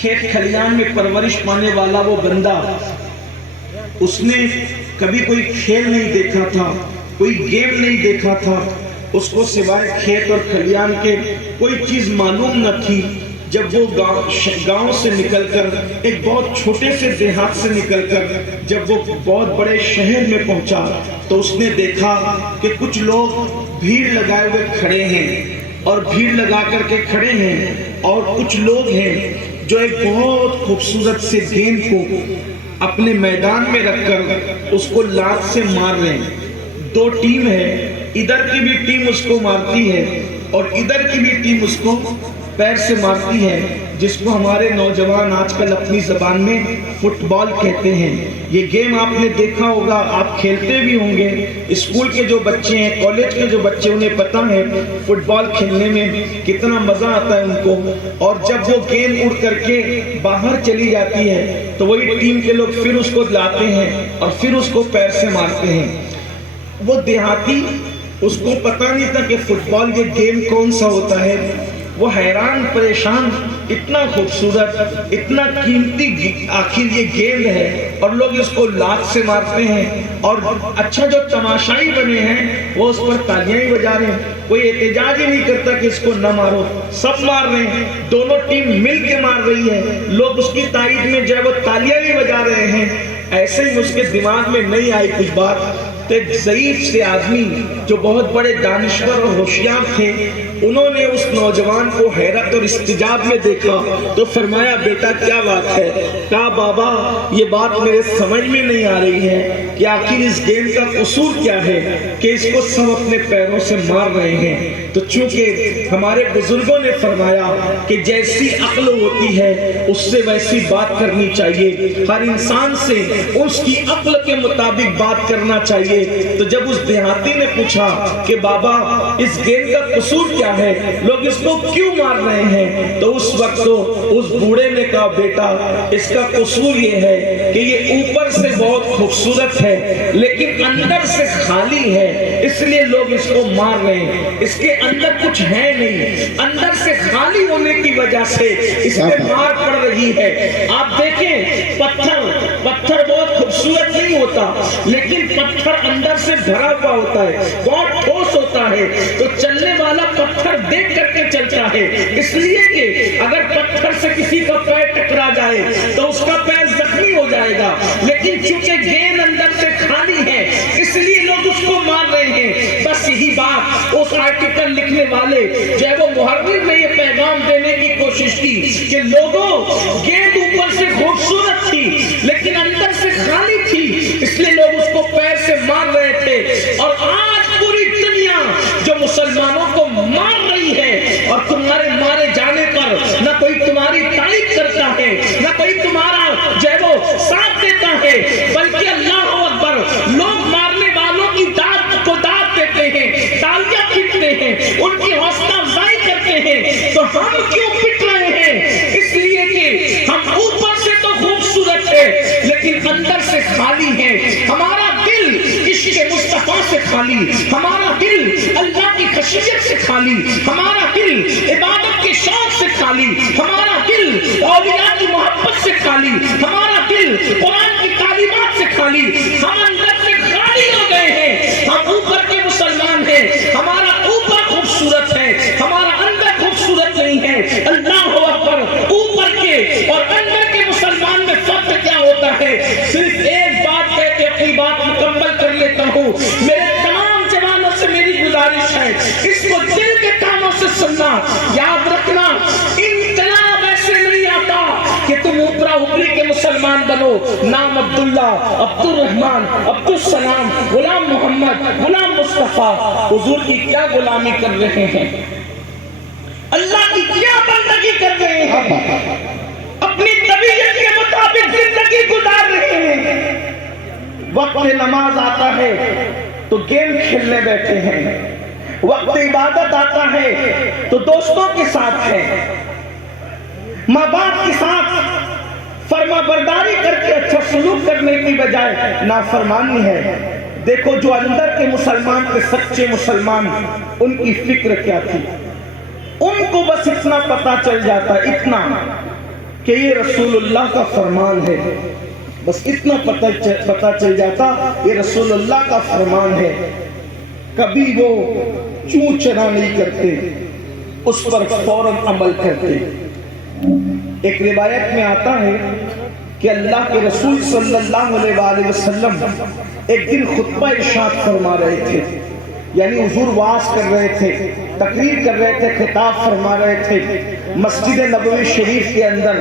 کھیت کھلیان میں پرورش پانے والا وہ بندہ، اس نے کبھی کوئی کھیل نہیں دیکھا تھا، کوئی گیم نہیں دیکھا تھا، اس کو سوائے کھیت اور کھلیان کے کوئی چیز معلوم نہ تھی۔ جب وہ گاؤں سے نکل کر، ایک بہت چھوٹے سے دیہات سے نکل کر جب وہ بہت بڑے شہر میں پہنچا تو اس نے دیکھا کہ کچھ لوگ بھیڑ لگائے ہوئے کھڑے ہیں، اور بھیڑ لگا کر کے کھڑے ہیں، اور کچھ لوگ ہیں جو ایک بہت خوبصورت سے گیند کو اپنے میدان میں رکھ کر اس کو لات سے مار رہے ہیں۔ دو ٹیم ہے، ادھر کی بھی ٹیم اس کو مارتی ہے اور ادھر کی بھی ٹیم اس کو پیر سے مارتی ہے، جس کو ہمارے نوجوان آج کل اپنی زبان میں فٹ بال کہتے ہیں۔ یہ گیم آپ نے دیکھا ہوگا، آپ کھیلتے بھی ہوں گے۔ اسکول کے جو بچے ہیں، کالج کے جو بچے، انہیں پتہ ہے فٹ بال کھیلنے میں کتنا مزہ آتا ہے ان کو، اور جب وہ گیند اڑ کر کے باہر چلی جاتی ہے تو وہی ٹیم کے لوگ پھر اس کو لاتے ہیں اور پھر اس کو پیر سے مارتے ہیں۔ وہ دیہاتی، اس کو پتہ نہیں تھا کہ فٹ بال یہ گیم کون سا ہوتا ہے۔ وہ حیران پریشان، اتنا خوبصورت، اتنا قیمتی آخر یہ گیند ہے اور لوگ اس کو لات سے مارتے ہیں، اور اچھا جو تماشائی بنے ہیں وہ اس پر تالیاں ہی بجا رہے ہیں۔ کوئی احتجاج ہی نہیں کرتا کہ اس کو نہ مارو، سب مار رہے ہیں، دونوں ٹیم مل کے مار رہی ہے، لوگ اس کی تائید میں جو ہے وہ تالیاں بھی بجا رہے ہیں۔ ایسے ہی اس کے دماغ میں نہیں آئی کچھ بات، تو ایک ضعیف سے آدمی جو بہت بڑے دانشور اور ہوشیار تھے، انہوں نے اس نوجوان کو حیرت اور استعجاب میں دیکھا تو فرمایا بیٹا کیا بات ہے؟ کہا بابا یہ بات میرے سمجھ میں نہیں آ رہی ہے کہ آخر اس گیم کا قصور کیا ہے کہ اس کو سب اپنے پیروں سے مار رہے ہیں۔ تو چونکہ ہمارے بزرگوں نے فرمایا کہ جیسی عقل ہوتی ہے اس سے ویسی بات کرنی چاہیے، ہر انسان سے اس کی عقل کے مطابق بات کرنا چاہیے۔ تو جب اس دیہاتی نے پوچھا کہ بابا اس گیند کا قصور کیا ہے، لوگ اس کو کیوں مار رہے ہیں، تو اس وقت اس بوڑھے نے کہا بیٹا اس کا قصور یہ ہے کہ یہ اوپر سے بہت خوبصورت ہے لیکن اندر سے خالی ہے، اس لیے لوگ اس کو مار رہے ہیں، اس کے اندر کچھ ہے نہیں، اندر سے خالی ہونے کی وجہ سے اس پہ مار پڑ رہی ہے۔ آپ دیکھیں پتھر بہت خوبصورت نہیں ہوتا لیکن پتھر اندر سے بھرا ہوا ہوتا ہے، بہت ٹھوس ہوتا ہے، تو چلنے والا پتھر دیکھ کر کے چلتا ہے، اس لیے کہ اگر پتھر سے کسی کا پیر ٹکرا جائے تو اس کا پیر زخمی ہو جائے گا، لیکن چونکہ گیند اندر سے خالی ہے اس لیے لوگ اس کو مار رہے ہیں۔ بس یہی بات اس آرٹیکل لکھنے والے جو ہے وہ محرر نے یہ پیغام دینے کی کوشش کی کہ لوگوں گیند اوپر سے خوبصورت تھی لیکن اندر سے خالی تھی، اس لیے لوگ اس کو پیر سے مار رہے تھے، اور آج پوری دنیا جو مسلمانوں کو مار رہی ہے اور تمہارے مارے جانے پر نہ کوئی تمہاری تائید کرتا ہے نہ کوئی تمہارا جو ہے وہ ساتھ دیتا ہے، بلکہ اللہ اکبر لوگ مارنے والوں کی داد کو داد دیتے ہیں، تالیاں پیٹتے ہیں، ان کی حوصلہ افزائی کرتے ہیں، تو ہم کیوں پٹ رہے ہیں؟ اس لیے کہ ہم اوپر سے تو خوبصورت ہے لیکن اندر سے خالی ہے، ہمارا دل عشق مصطفیٰ سے خالی، ہمارا دل اللہ کی خشیت سے خالی، ہمارا دل عبادت کے شوق سے خالی، ہمارا دل اولیاء کی محبت سے خالی، ہمارا دل قرآن کی تعلیمات سے خالی، ہم اندر سے خالی ہو گئے ہیں۔ ہم اوپر کے مسلمان ہیں، ہمارا اوپر خوبصورت ہے، ہمارا اندر خوبصورت نہیں ہے۔ اللہ اکبر، اوپر کے اور اندر کے مسلمان میں فرق کیا ہوتا ہے؟ صرف ایک بات کہہ کے اپنی بات مکمل کر لیتا ہوں، میرے تمام جوانوں سے میری گزارش ہے اس کو دل کے کانوں سے سننا، یاد رکھنا انقلاب ایسے نہیں آتا کہ تم اوپرا اوپری کے مسلمان بنو، نام عبداللہ، عبد الرحمن، عبد السلام، غلام محمد، غلام مصطفیٰ، حضور کی کیا غلامی کر رہے ہیں، اللہ کی کیا بندگی کر رہے ہیں، اپنی طبیعت کے مطابق زندگی گزار رہے ہیں۔ وقت نماز آتا ہے تو گیم کھیلنے بیٹھے ہیں، وقت عبادت آتا ہے تو دوستوں کے ساتھ ہیں، ماں باپ کے ساتھ فرما برداری کر کے اچھا سلوک کرنے کی بجائے نافرمانی ہے۔ دیکھو جو اندر کے مسلمان کے سچے مسلمان، ان کی فکر کیا تھی، ان کو بس اتنا پتا چل جاتا، اتنا کہ یہ رسول اللہ کا فرمان ہے، بس اتنا پتہ چل جاتا یہ رسول اللہ کا فرمان ہے، کبھی وہ چوں چرا نہیں کرتے، اس پر فوراً عمل کرتے۔ ایک روایت میں آتا ہے کہ اللہ کے رسول صلی اللہ علیہ وآلہ وسلم ایک دن خطبہ ارشاد فرما رہے تھے، یعنی حضور وعظ کر رہے تھے، تقریر کر رہے تھے، خطاب فرما رہے تھے مسجد نبوی شریف کے اندر،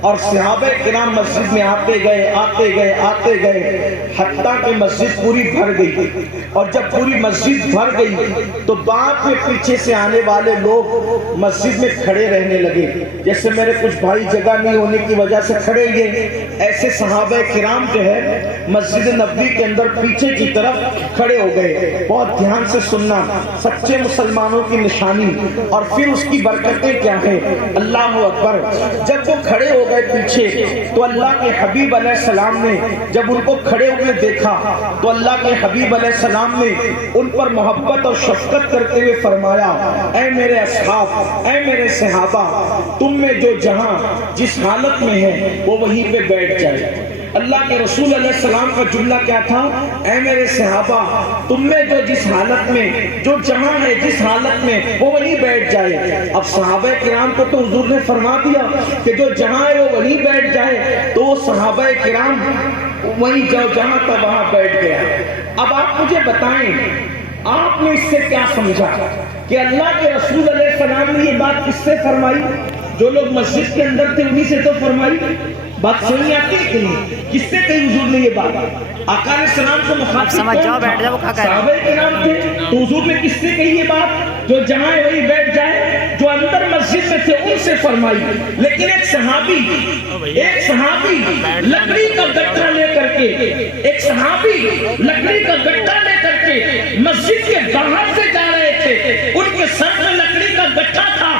اور صحابہ کرام مسجد میں آتے گئے حتیٰ کہ مسجد پوری بھر گئی، اور جب پوری مسجد بھر گئی تو بعد میں پیچھے سے آنے والے لوگ مسجد میں کھڑے رہنے لگے، جیسے میرے کچھ بھائی جگہ نہیں ہونے کی وجہ سے کھڑے گئے، ایسے صحابہ کرام جو ہے مسجد نبوی کے اندر پیچھے کی طرف کھڑے ہو گئے۔ بہت دھیان سے سننا، سچے مسلمانوں کی نشانی اور پھر اس کی برکتیں کیا ہیں، اللہ اکبر۔ جب وہ کھڑے ہو گئے پیچھے تو اللہ کے حبیب علیہ السلام نے جب ان کو کھڑے ہوئے دیکھا تو اللہ کے حبیب علیہ السلام نے ان پر محبت اور شفقت کرتے ہوئے فرمایا، اے میرے اصحاب، اے میرے صحابہ، تم میں جو جہاں جس حالت میں ہے وہ وہیں پہ بیٹھ جائے۔ اللہ کے رسول علیہ السلام کا جملہ کیا تھا؟ اے میرے صحابہ، تم میں جو جس حالت میں، جو جہاں ہے جس حالت میں وہ وہیں بیٹھ جائے۔ اب صحابہ کرام کو تو حضور نے فرما دیا کہ جو جہاں ہے وہ وہیں بیٹھ جائے، تو وہ صحابہ کرام وہیں جہاں تھا وہاں بیٹھ گیا۔ اب آپ مجھے بتائیں، آپ نے اس سے کیا سمجھا کہ اللہ کے رسول علیہ السلام نے یہ بات کس سے فرمائی؟ جو لوگ مسجد کے اندر تھے انہی سے تو فرمائی۔ بات سمجھ آتی ہے کہ نہیں؟ کس سے کہی حضور نے یہ بات؟ آقا علیہ السلام کو مخاطب کون تھا؟ صحابہ کرام تھے۔ تو حضور نے کس سے کہی یہ بات؟ جو جہاں ہے وہی بیٹھ جائے، جو اندر مسجد میں تھے ان سے فرمائی۔ لیکن ایک صحابی لکڑی کا گٹھا لے کر کے، ایک صحابی لکڑی کا گٹھا لے کر کے مسجد کے باہر سے جا رہے تھے، ان کے سر میں لکڑی کا گٹھا تھا۔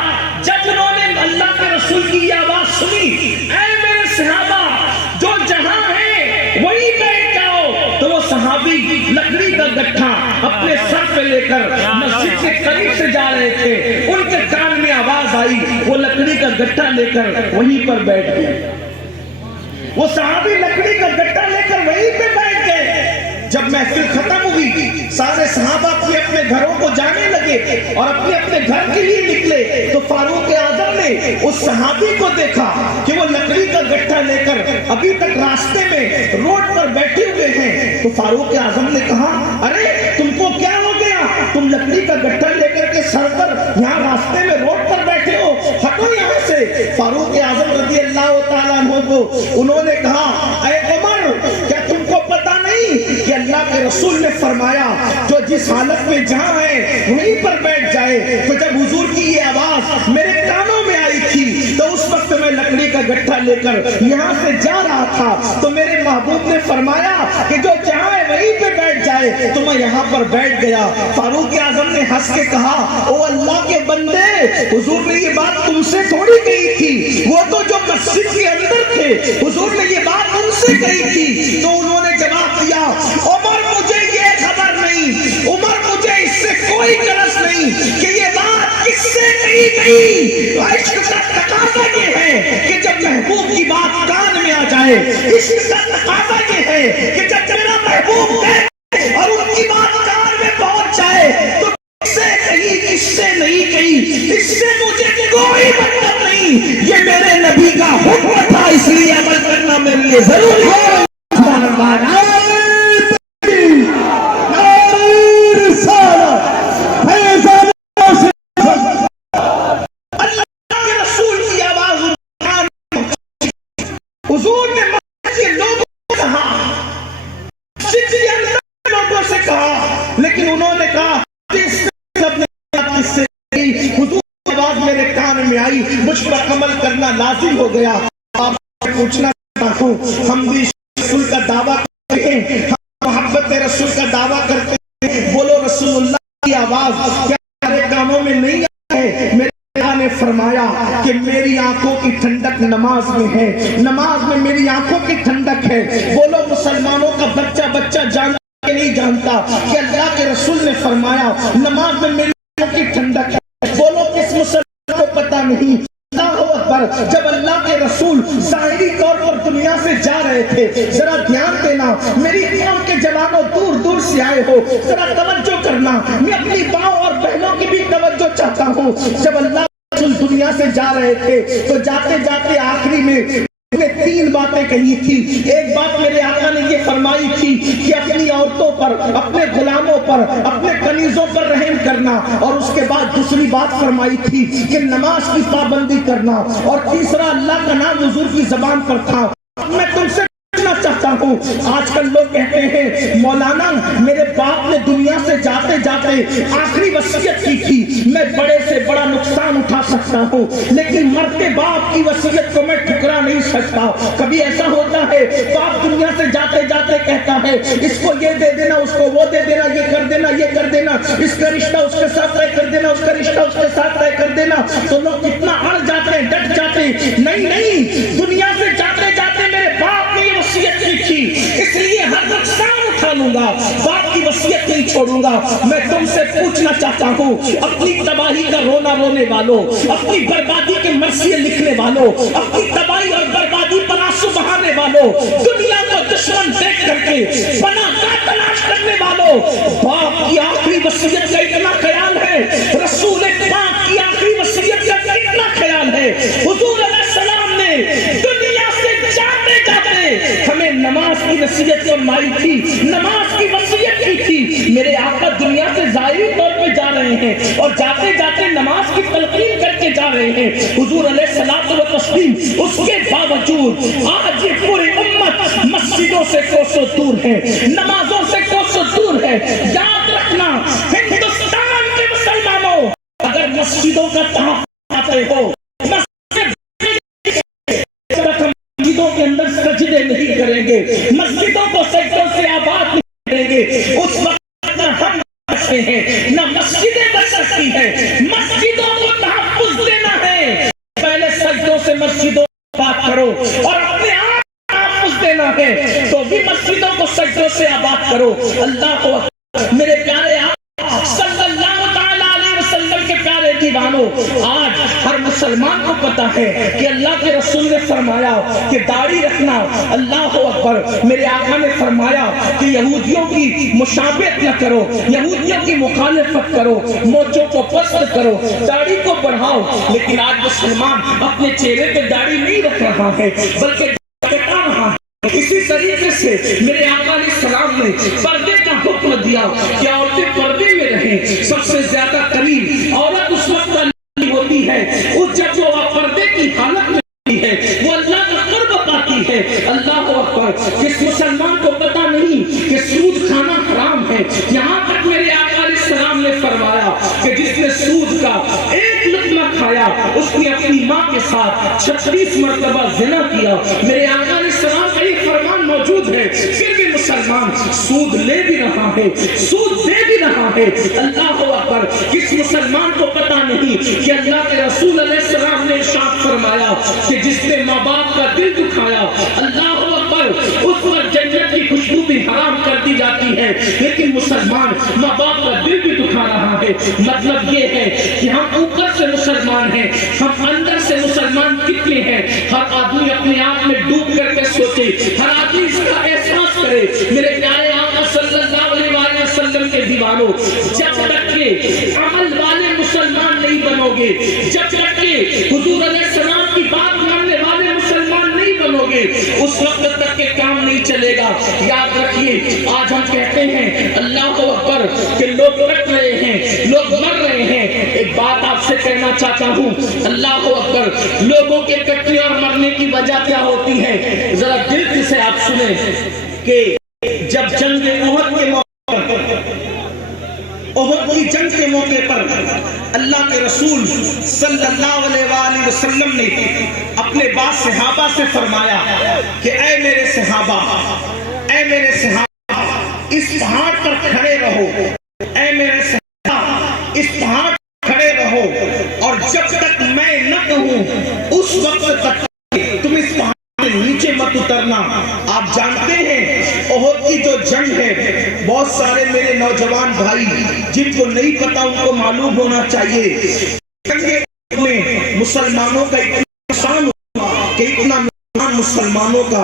جب انہوں نے اللہ کے رسول کی یہ آواز سنی، اے میرے صحابہ، جو جہاں ہے وہی بیٹھ جاؤ، تو وہ صحابی لکڑی کا گٹھا اپنے سر پہ لے کر مسجد کے قریب سے جا رہے تھے، ان کے کان میں آواز آئی، وہ لکڑی کا گٹھا لے کر وہیں پر بیٹھ گئے۔ وہ صحابی لکڑی کا گٹھا لے کر وہیں پہ بیٹھ گئے۔ جب محفل ختم ہوئی، سارے صحابہ اپنے اپنے گھروں کو جانے لگے اور اپنے اپنے گھر کے لیے نکلے، تو فاروق اعظم نے اس صحابی کو دیکھا کہ وہ لکڑی کا گٹھا لے کر ابھی تک راستے میں روڈ پر بیٹھے ہوئے ہیں۔ تو فاروق اعظم نے کہا، ارے تم کو کیا ہو گیا؟ تم لکڑی کا گٹھا لے کر کے سر پر یہاں راستے میں روڈ پر بیٹھے ہو، ہٹو یہاں سے۔ فاروق اعظم رضی اللہ تعالیٰ عنہ کو انہوں نے کہا، اے عمر، کیا تم کو پتہ نہیں کہ اللہ کے رسول نے فرمایا جو جس حالت میں جہاں ہے وہیں پر بیٹھ جائے؟ تو جب حضور کی یہ آواز میرے کانوں میں آئی تھی تو اس وقت میں لکڑی کا گٹھا لے کر یہاں سے جا رہا تھا، تو میرے محبوب نے فرمایا کہ جو جہاں ہے وہیں پہ بیٹھ جائے، تو میں یہاں پر بیٹھ گیا۔ فاروق اعظم نے ہنس کے کہا، او اللہ کے بندے، حضور نے یہ بات تم سے تھوڑی کہی تھی، وہ تو جو مسجد کے اندر تھے، حضور نے یہ بات ان سے کہی تھی۔ تو انہوں نے جواب دیا، عمر مجھے یہ خبر نہیں، عمر مجھے اس سے کوئی غرض نہیں کہ یہ بات کس سے کہی گئی۔ عشق کا تقاضا یہ ہے کہ جب محبوب کی بات کان میں آ جائے، عشق کا تقاضا یہ ہے کہ جب میرا محبوب کہے اور ان کی بات کان میں پہنچ جائے تو کس سے کہی کس سے نہیں کہی، اس سے مجھے کوئی مطلب نہیں، یہ میرے نبی کا حکم تھا، اس لیے عمل کرنا میرے لیے ضروری ہے۔ حضور نے مسجد کے لوگوں سے کہا، مسجد کے اندر لوگوں سے کہا، لیکن انہوں نے کہا حضور کی آواز میرے کان میں آئی، مجھ پر عمل کرنا لازم ہو گیا۔ آپ سے پوچھنا چاہتا ہوں، ہم بھی رسول کا دعویٰ کرتے ہیں، ہم محبت رسول کا دعویٰ کرتے ہیں، بولو رسول اللہ کی آواز کیا میرے کانوں میں نہیں ہے؟ میرے اللہ نے فرمایا کہ میری آنکھوں کی ٹھنڈک نماز میں ہے، نماز میں میری آنکھوں کی ٹھنڈک ہے۔ بولو مسلمانوں کا بچہ جانتا کہ نہیں جانتا کہ اللہ کے رسول نے فرمایا نماز میں میری آنکھوں کی ٹھنڈک ہے؟ بولو کس مسلمان کو پتہ نہیں؟ اللہ اکبر. جب اللہ کے رسول ظاہری طور پر دنیا سے جا رہے تھے، ذرا دھیان دینا، میری قوم کے جوانوں دور دور سے آئے ہو، ذرا توجہ کرنا، میں اپنی ماؤں اور بہنوں کی بھی توجہ چاہتا ہوں. جب اللہ کے رسول دنیا سے جا رہے تھے تو جاتے جاتے آخری میں نے 3 باتیں کہی تھی. ایک بات میرے آقا نے یہ فرمائی تھی کہ اپنی عورتوں پر، اپنے غلاموں پر، اپنے کنیزوں پر رحم کرنا، اور اس کے بعد دوسری بات فرمائی تھی کہ نماز کی پابندی کرنا، اور تیسرا اللہ کا نام حضور کی زبان پر تھا. میں تم سے پوچھنا چاہتا ہوں، آج کل لوگ کہتے ہیں مولانا میرے باپ نے دنیا سے جاتے جاتے آخری وصیت کی تھی، میں بڑے سے بڑا نقصان اٹھا سکتا ہوں لیکن مرتے باپ کی وصیت کو میں ٹھکرا نہیں سکتا. کبھی ایسا ہوتا ہے باپ دنیا سے جاتے جاتے کہتا ہے اس کو یہ دے دینا، اس کو وہ دے دینا، یہ کر دینا، یہ کر دینا، اس کا رشتہ اس کے ساتھ طے کر دینا، اس کا رشتہ اس کے ساتھ طے کر دینا. تو لوگ کتنا اڑ جاتے ہیں، ڈٹ جاتے ہیں. نہیں، دنیا سے جاتے جاتے میرے باپ نے یہ وصیت کی تھی، اس لیے ہر نقصان اٹھا لوں گا، باپ کی وصیت نہیں چھوڑوں گا. میں تم سے پوچھنا چاہتا ہوں، اپنی تباہی کا رونا رونے والوں، اپنی بربادی کے مرثیے لکھنے والوں، اپنی تباہی اور بربادی پر آنسو بہانے والوں، دنیا کو دشمن دیکھ کر کے پناہ گاہ تلاش کرنے والوں، باپ کی آخری وصیت کا اتنا خیال ہے، رسول پاک کی آخری وصیت کا اتنا خیال ہے. حضور علیہ السلام نے دنیا سے جاتے جاتے ہمیں نماز کی نصیحت فرمائی تھی، نماز کی وصیت کی تھی. میرے آقا دنیا سے ظاہری طور پہ جا رہے ہیں اور جاتے جاتے نماز کی تلقین کر کے جا رہے ہیں. حضور علیہ الصلوۃ والتسلیم، اس کے باوجود آج یہ پوری امت مسجدوں سے کوسوں دور ہے، نمازوں سے کوسوں دور ہے. یاد رکھنا ہندوستان کے مسلمانوں، اگر مسجدوں کا تحفظ کرتے ہو، مسجدوں کے اندر سجدے نہیں کریں گے، مسجدوں کو سجدوں سے آباد نہیں کریں گے، اس وقت نہ ہم بچتے ہیں نہ مسجدیں بچ سکتی ہیں. مسجدوں کو تحفظ دینا ہے، پہلے سجدوں سے مسجدوں کو آباد کرو، اور اپنے آپ تحفظ دینا ہے تو بھی مسجدوں کو سجدوں سے آباد کرو. اللہ اکبر. میرے پیارے آقا صلی اللہ تعالی علیہ وسلم کے پیارے دیوانوں، آج ہر مسلمان کو پتا ہے کہ اللہ کے رسول نے فرمایا کہ داڑھی رکھنا. اللہ اکبر. میرے آقا نے فرمایا کہ یہودیوں کی مشابہت نہ کرو، یہودیوں کی مخالفت کرو، موچوں کو پست کرو، داڑھی کو بڑھاؤ. لیکن آج مسلمان اپنے چہرے پہ داڑھی نہیں رکھ رہا ہے بلکہ کٹا رہا ہے. اسی طریقے سے میرے آقا علیہ السلام نے پردے کا حکم دیا کہ عورتیں پردے میں رہیں. سب سے زیادہ قریب عورت اس وقت ہوتی ہے جب وہ پردے کی حالت میں ہوتی ہے، وہ اللہ کا قرب پاتی ہے. اللہ اکبر. جس مسلمان کو پتا نہیں کہ سود کھانا حرام ہے، یہاں تک میرے آقا علیہ السلام نے فرمایا کہ جس نے سود کا ایک لقمہ کھایا اس نے اپنی ماں کے ساتھ 36 مرتبہ زنا کیا. میرے آقا علیہ السلام کا یہ فرمان موجود ہے، پھر بھی مسلمان سود لے بھی رہا ہے، سود دے بھی رہا ہے. اللہ اکبر. کس مسلمان کو پتا نہیں کہ اللہ کے رسول علیہ السلام نے ارشاد فرمایا کہ جس نے ماں باپ کا دل دکھایا، اللہ اکبر، اس پر جنت کی خوشبو بھی حرام کر دی جاتی ہے. لیکن مسلمان ماں باپ کا دل بھی دکھا رہا ہے. مطلب یہ ہے کہ ہم اوپر سے مسلمان ہیں، ہم اندر سے مسلمان کتنے ہیں؟ ہر آدمی اپنے آپ میں ڈوب کر کے سوچے، ہر آدمی اس کا احساس کرے. میرے پیارے آقا صلی اللہ علیہ وسلم کے دیوانوں، جب تک کہ عمل والے مسلمان نہیں بنو گے، جب تک کہ حضور علیہ السلام کی بات ماننے والے مسلمان نہیں بنو گے، اس وقت تک کہ کام نہیں چلے گا. یاد رکھیے، آج ہم کہتے ہیں اللہ اکبر کہ لوگ کٹ رہے ہیں، لوگ مر رہے ہیں. ایک بات آپ سے کہنا چاہتا ہوں، اللہ اکبر، لوگوں کے کٹنے اور مرنے کی وجہ کیا ہوتی ہے؟ ذرا دل سے آپ سنیں کہ جب جنگ احد کے موقع پر، احد کی جنگ کے موقع پر اللہ کے رسول صلی اللہ علیہ وآلہ وسلم نے اپنے بعض صحابہ سے فرمایا کہ اے میرے صحابہ، اے میرے صحابہ، اس پہاڑ پر کھڑے رہو، اے میرے صحابہ، اس پہاڑ پر کھڑے رہو، اور جب تک میں نہ کہوں اس وقت تک تم اس پہاڑ سے نیچے مت اترنا. آپ جانتے ہیں احد کی جو جنگ ہے، بہت سارے میرے نوجوان بھائی جن کو نہیں پتا ان کو معلوم ہونا چاہیے، جنگ میں مسلمانوں کا اتنا کہ اتنا مسلمانوں کا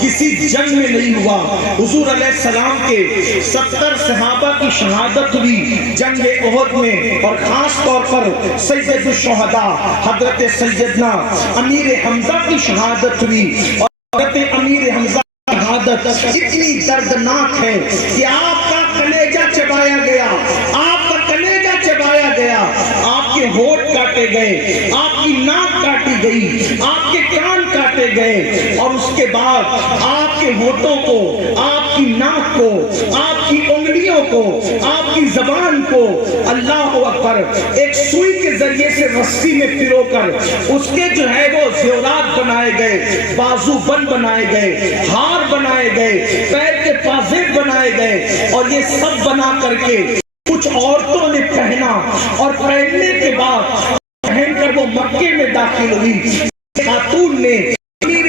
کسی جنگ میں نہیں ہوا. حضور علیہ السلام کے 70 صحابہ کی شہادت ہوئی جنگ احد میں، اور خاص طور پر سید الشہداء حضرت سیدنا امیر حمزہ کی شہادت ہوئی. اور حضرت امیر حمزہ کی شہادت اتنی دردناک ہے کہ آپ کا کلیجہ چبایا گیا، آپ کا کلیجہ چبایا گیا، آپ کے ہونٹ کاٹے گئے، آپ کی ناک کاٹی گئی، آپ کے کان کاٹے گئے، اور اس کے بعد آپ کے ہونٹوں کو، آپ کی ناک کو، آپ کی انگلیوں کو، آپ کی زبان کو اللہ اکبر ایک سوئی کے ذریعے سے رسی میں پرو کر اس کے جو ہے وہ زیورات بنائے گئے، بازو بند بنائے گئے، ہار بنائے گئے، پیر کے پازیب بنائے گئے، اور یہ سب بنا کر کے کچھ عورتوں نے پہنا، اور پہننے کے بعد پہن کر وہ مکے میں داخل ہوئی. خاتون نے امیر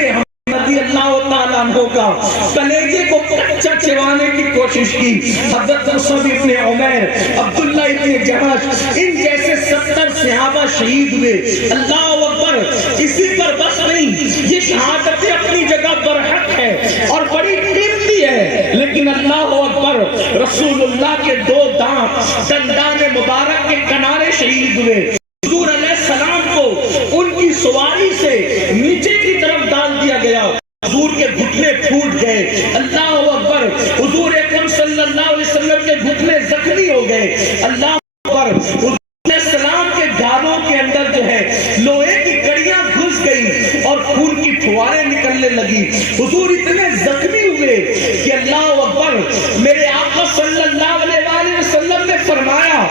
رضی اللہ تعالیٰ عنہ کا کلیجے کو کچا چبانے کی کوشش کی. حضرت مصعب ابن عمیر، عبداللہ ابن جہش، ان جیسے 70 صحابہ شہید ہوئے. اللہ اکبر. اسی پر بس نہیں، یہ شہادتیں اپنی جگہ برحق ہے اور بڑی قیمتی ہے، لیکن اللہ اکبر رسول اللہ کے 2 دانت دندان مبارک کے کنارے شہید ہوئے. حضور علیہ السلام کو ان کی سواری سے نیچے کی طرف ڈال دیا گیا، حضور کے گھٹنے پھوٹ گئے. اللہ اکبر. حضور اکرم صلی اللہ علیہ وسلم کے گھٹنے زخمی ہو گئے. اللہ اکبر. حضور علیہ السلام کے گالوں کے اندر جو ہے لوہے کی کڑیاں گھس گئی اور خون کی پھواریں نکلنے لگی. حضور اتنے زخمی ہوئے کہ اللہ اکبر میرے آقا صلی اللہ علیہ وسلم نے فرمایا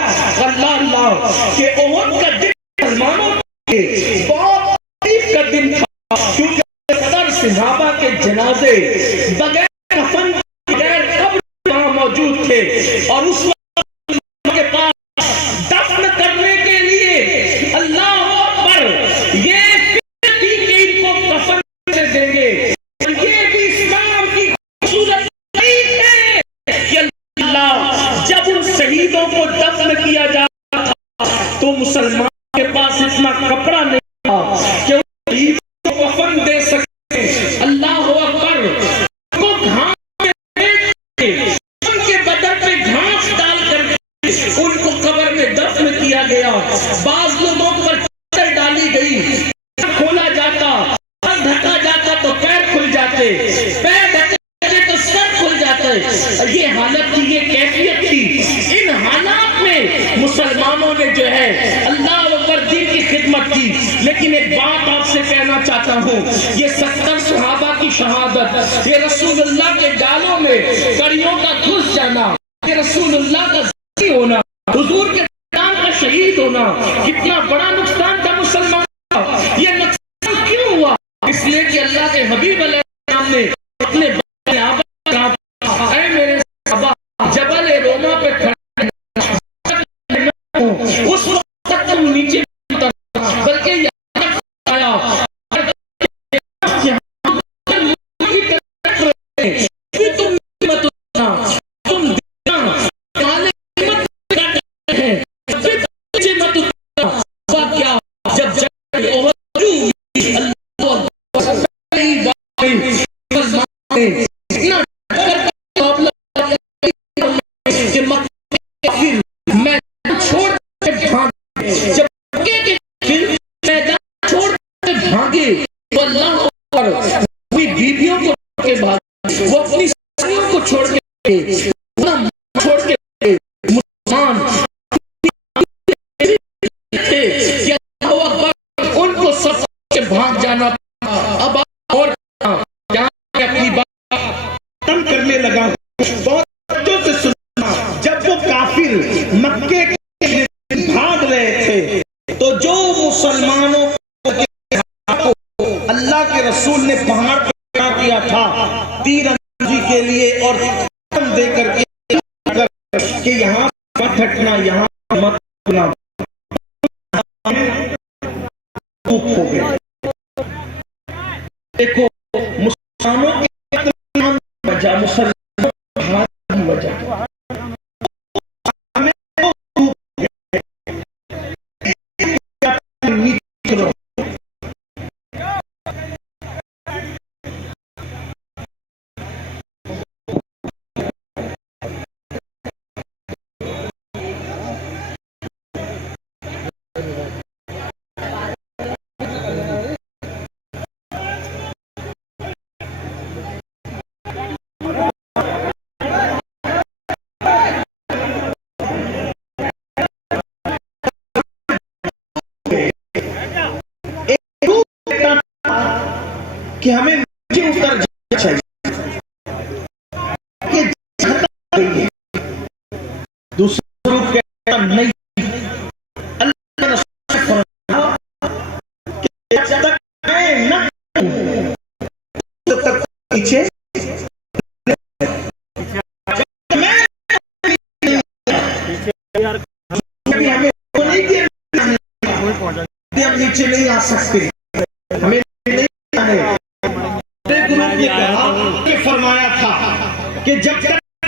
اللہ کہ احد کا دن مسلمانوں کے بہت تکلیف کا دن تھا، کیونکہ 70 صحابہ کے جنازے بغیر کفن بغیر قبر وہاں موجود تھے، اور اس وقت کے پاس دفن کرنے کے لیے اللہ اکبر یہ فکر تھی کہ ان کو کفن سے دیں گے. یہ بھی اسلام کی خوبصورت بات ہے کہ اللہ جب ان شہیدوں کو دفن کیا جاتا تھا تو مسلمان کے پاس اتنا کپڑا نہیں تھا کہ وہ شہیدوں کو کفن دے سکتے. اللہ اکبر. ان کو گھاس میں ان کے بدن پہ گھاس ڈال کر ان کو قبر میں دفن کیا گیا. بعض لوگوں پر چادر ڈالی گئی، کھولا جاتا، سر ڈھکا جاتا تو پیر کھل جاتے، پیر ڈھکے تو سر کھل جاتے. یہ حالت تھی، یہ کیفیت تھی. ان حالات میں مسلمانوں نے جو ہے اللہ اکبر دین کی خدمت کی. لیکن ایک بات آپ سے کہنا چاہتا ہوں، یہ 70 صحابہ کی شہادت، یہ رسول اللہ کے گالوں میں کڑیوں کا گھس جانا، یہ رسول اللہ کا زخمی ہونا، حضور کے نام کا شہید ہونا، کتنا بڑا نقصان تھا مسلمان کا. یہ نقصان کیوں ہوا؟ اس لیے کہ اللہ کے حبیب علیہ السلام نے اپنے بڑے آبا کہا، اے میرے صحابہ جبل روما پہ کھڑے اس وقت تک تم نیچے بلکہ یہاں تک آیا تم مت اٹھنا، تم دینا کالے مت کاٹے ہیں، نیچے مت اٹھنا. ہوا کیا؟ جب جنگ احد اللہ اتنا کہ مکے میں چھوڑ کے بھاگے، جب مکے کے میدان چھوڑ کے بھاگے تو اللہ پر اپنی بیویوں کو چھوڑ کے بھاگے، وہ اپنی سالیوں کو چھوڑ کے چھوڑ کے مسلمان تھے کہ اللہ اکبر ان کو سب کے بھاگ جانا. اب اور اپنی بات ختم کرنے لگا. بہت توجہ سے سننا. جب وہ کافر مکے کے بھاگ رہے تھے تو جو مسلمانوں کو اللہ کے رسول نے پہاڑ پہ کیا تھا تیر اندازی کے لیے اور ختم دے کر کے کہ یہاں مت ہٹنا، یہاں مت ہٹنا، ہو گئے. دیکھو مسلمانوں کے وجہ، مسلمانوں کی وجہ کہ ہمیں نیچے اتر جانا چاہیے. دوسرا گروپ کہتا نہیں, اللہ نے فرمایا کہ جب تک میں نہ تب تک پیچھے ہم نیچے نہیں آ سکتے, ہمیں نہیں آنے. گروپ نے کہا کہ فرمایا تھا کہ جب تک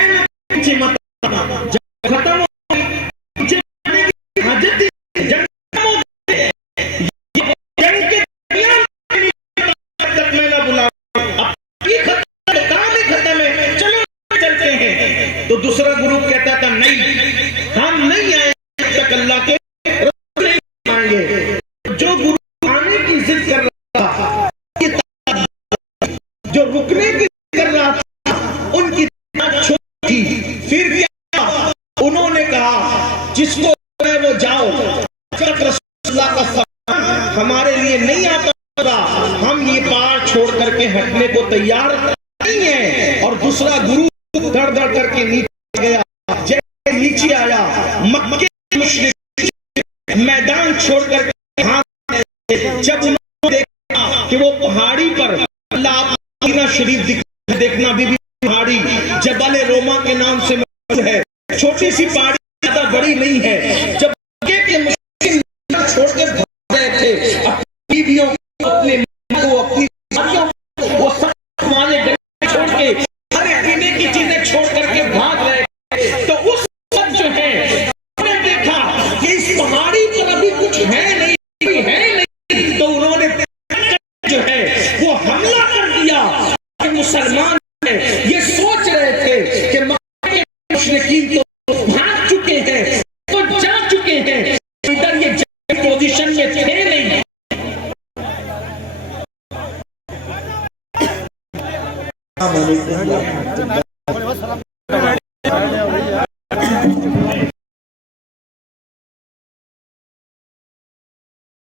نیچے مت آنا, جب ختم ہو نیچے آنے کی حاجت ہی جب ختم ہو گئے جنگ کے درمیان تک میں نہ بلاؤں, اب یہ ختم ہے, کام ہی ختم ہے, چلو چلتے ہیں. تو دوسرا گروپ کہتا تھا نہیں, ہم نہیں آئیں جب تک اللہ کے رسول نہیں آئیں گے. جو گروپ آنے کی ضد کر رہا تھا, جو رکنے کی ضد کر رہا تھا, ان کی چھوٹی تھی. پھر کیا انہوں نے کہا جس کو وہ جاؤ, رسول اللہ کا فرمان ہمارے لیے نہیں آتا ہوگا, ہم یہ پہاڑ چھوڑ کر کے ہٹنے کو تیار نہیں ہیں. اور دوسرا گروپ دڑ دڑ کر کے نیچے گیا. جیسے نیچے آیا, مکے کے مشرک میدان چھوڑ کر کے جب انہوں نے دیکھا کہ وہ پہاڑی پر اللہ مدینہ شریف دیکھنا, بی بی پہاڑی جبل روما کے نام سے مشہور ہے, چھوٹی سی پہاڑی, زیادہ بڑی نہیں ہے. جب مکے کے مشرکین چھوڑ کے بھاگ رہے تھے اپنی بیویوں کو, اپنے ماں کو, اپنی بھائیوں کو, وہ سب ہمارے گھر چھوڑ کے کھانے پینے کی چیزیں چھوڑ کر کے بھاگ رہے تھے, تو اس وقت جو ہے ہم نے دیکھا کہ اس پہاڑی پر ابھی کچھ ہے نہیں, تو انہوں نے جو ہے وہ حملہ کر دیا. کہ مسلمان یہ سوچ رہے تھے کہ مکہ کے مشرکین تو بھاگ چکے ہیں, تو جا چکے ہیں, ادھر یہ جنگی پوزیشن میں تھے نہیں.